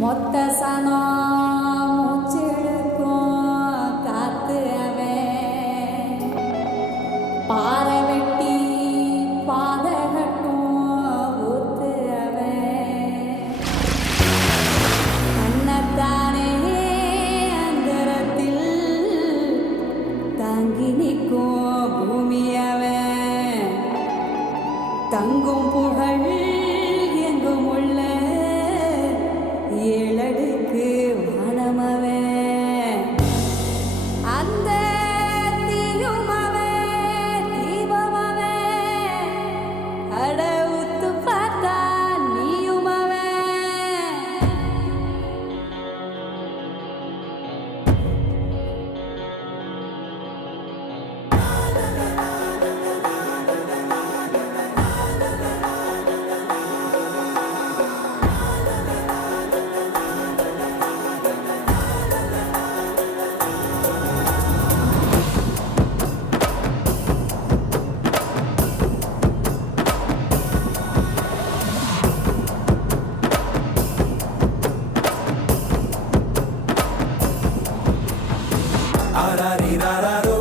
மொத்த சனம் மூச்செடுக்கும் காத்து அவன் பாறை வெட்டி பாதகட்டும் ஊத்து அவன் கண்ணத்தானே அந்தரத்தில் தாங்கி நிற்கும் பூமி அவன் தங்கும் புகழ் எங்கும் உள்ள ஏழடுக்கு வானமவன் அந்த தீயுமவன் தீபமவன் அட உத்து பார்த்தா நீயுமவன் ஆராரிராரோ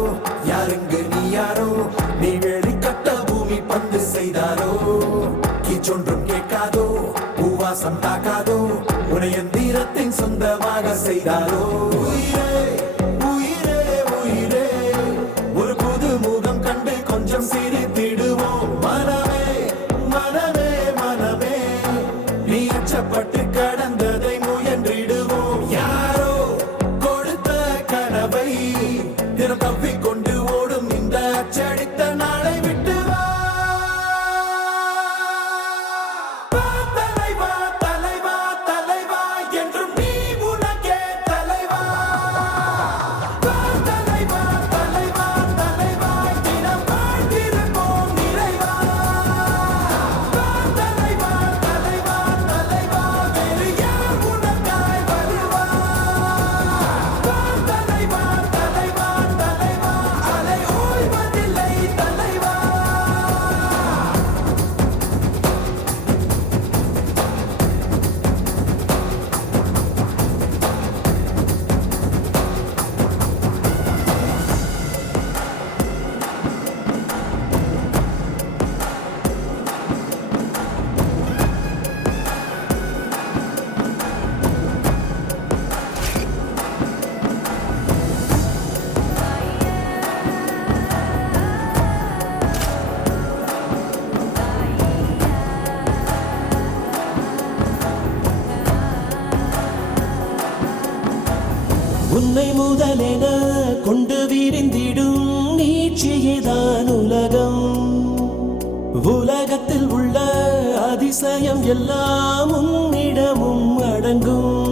யாருங்க நீ யாரோ நீ வெளிக்கட்ட பூமி பந்து செய்தாரோ கீச்சொன்றும் கேட்காதோ பூவாசம் தாக்காதோ உனையன் தீரத்தின் சொந்தமாக செய்தாரோ உயிரே உயிரே உயிரே ஒரு புது முகம் கண்டு கொஞ்சம் சிரித்திடுவோம் மனமே மனமே மனமே நீ அச்சப்பட்டு கடந்ததை முயன்றிடுவோம் யாரோ கொடுத்த கனவை தினம் தப்பிக்கொண்டு ஓடும் இந்த அச்சடித்த நாளை விட்டு வா தலைவா தலைவா தலைவா என்றும் நீ உனக்கே தலைவா தலைவா தலைவா தலைவா தினம் வாழ்ந்திருப்போம் நிறைவா தலைவா தலைவா தலைவா வேறு யார் உனக்காய் வருவா தலைவா தலைவா தலைவா அலை ஓய்வதில்லை தலைவா உன்னை முதலென கொண்டு விரிந்திடும் நீட்சியேதான் உலகம் உலகத்தில் உள்ள அதிசயம் எல்லாம் உன்னிடமும் அடங்கும்